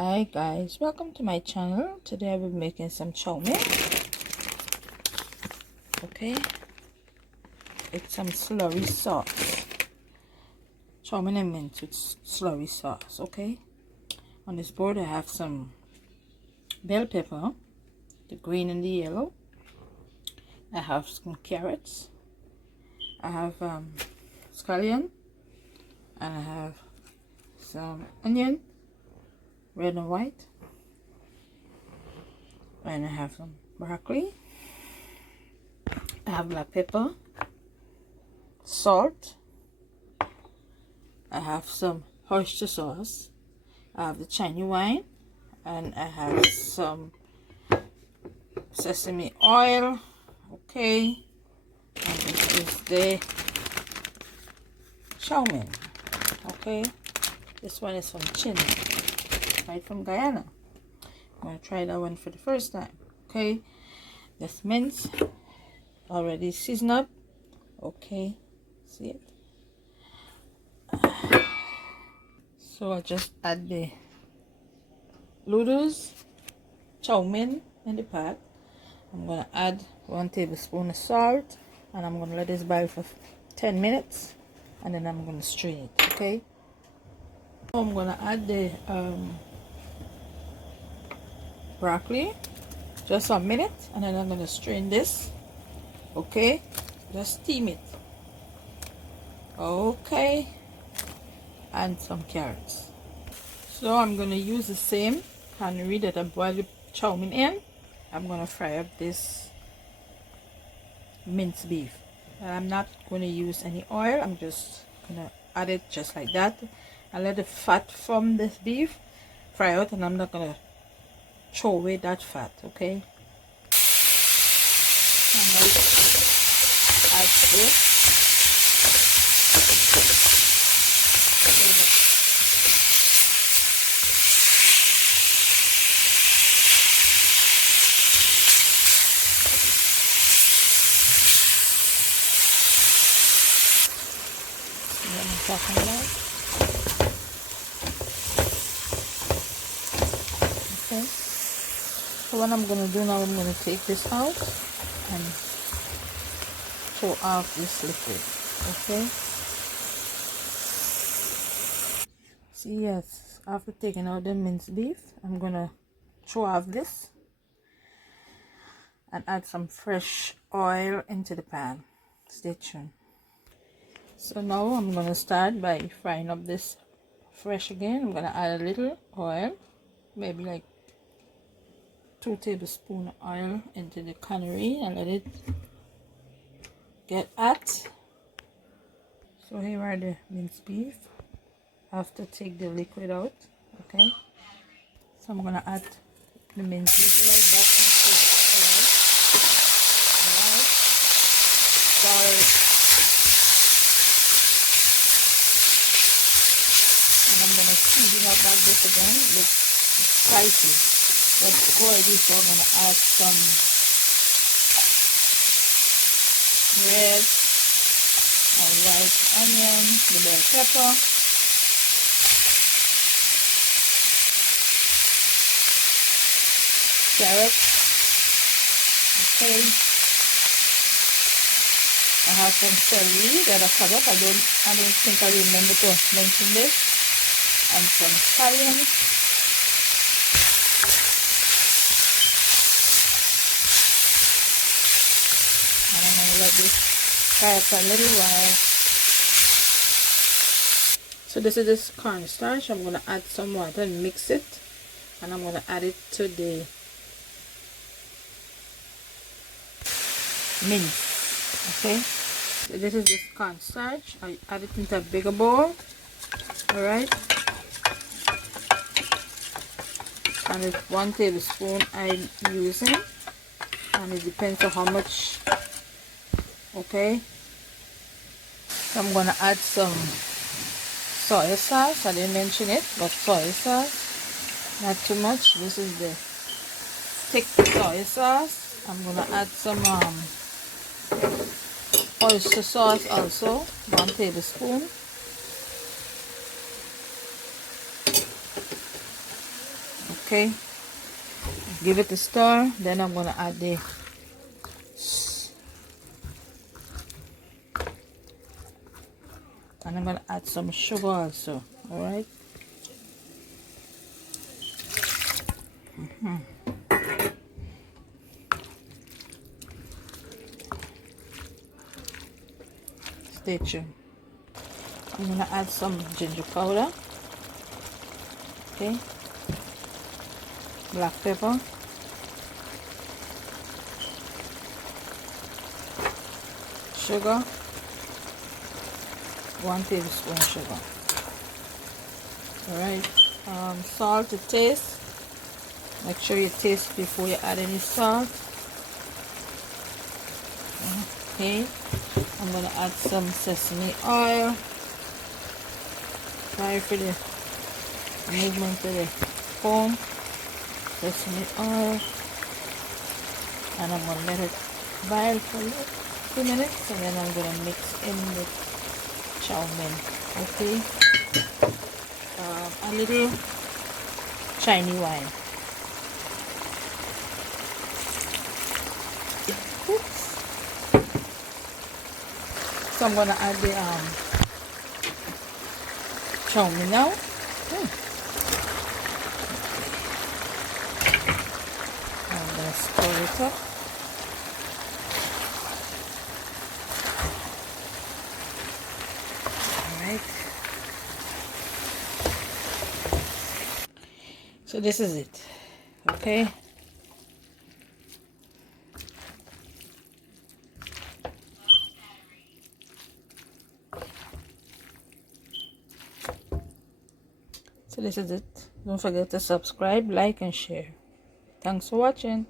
Hi guys, welcome to my channel. Today I will be making some Chowmein. Okay, it's some slurry sauce. Chowmein and mince with slurry sauce. Okay, on this board I have some bell pepper, the green and the yellow. I have some carrots. I have scallion, and I have some onion, red and white, and I have some broccoli. I have black pepper, salt. I have some oyster sauce. I have the Chinese wine, and I have some sesame oil. Okay, and this is the Chowmein. Okay, this one is from Chin, right from Guyana. I'm gonna try that one for the first time. Okay, this mince already seasoned up. Okay, see it. So I just add the noodles, Chowmein in the pot. I'm gonna add 1 tablespoon of salt, and I'm gonna let this boil for 10 minutes, and then I'm gonna strain it. Okay, so I'm gonna add the broccoli just a minute, and then I'm gonna strain this. Okay, just steam it. Okay, and some carrots. So I'm gonna use the same cannery that I boiled the Chowmein in. I'm gonna fry up this minced beef. And I'm not gonna use any oil. I'm just gonna add it just like that and let the fat from this beef fry out, and I'm not gonna throw away that fat. Okay, I'm gonna add this. What I'm talking about. Okay, so what I'm gonna do now, I'm gonna take this out and throw off this liquid. Okay, see, yes, after taking out the minced beef, I'm gonna throw off this and add some fresh oil into the pan. Stay tuned. So now I'm gonna start by frying up this fresh again. I'm gonna add a little oil, maybe like 2 tablespoons oil into the cannery, and let it get hot. So here are the minced beef after take the liquid out. Okay, so I'm gonna add the minced beef right back into the oil. Alright, salt. And I'm gonna season up like this again with spicy. But before I do so, I'm gonna add some red and white onion, the bell pepper, carrots. Okay, I have some celery that I cut up. I don't think I remember to mention this. And some scallion. And I'm going to let this fry for a little while. So this is this cornstarch. I'm going to add some water and mix it. And I'm going to add it to the mince. Okay. So this is this cornstarch. I add it into a bigger bowl. Alright. And it's 1 tablespoon I'm using, and it depends on how much. Okay, so I'm gonna add some soy sauce. I didn't mention it, but soy sauce, not too much. This is the thick soy sauce. I'm gonna add some oyster sauce also, 1 tablespoon. Okay, give it a stir. Then I'm gonna add the and I'm gonna add some sugar also. All right. Stay tuned. I'm gonna add some ginger powder. Okay. Black pepper. Sugar. 1 tablespoon sugar. All right. Salt to taste. Make sure you taste before you add any salt. Okay. I'm gonna add some sesame oil. Try for the movement of the foam. Sesame oil. And I'm gonna let it boil for a few minutes, and then I'm gonna mix in the chow mein. Okay. A little Chinese wine. Oops. So I'm gonna add the Chowmein now. I'm gonna stir it up. Alright. So this is it. Okay. So this is it. Don't forget to subscribe, like, and share. Thanks for watching.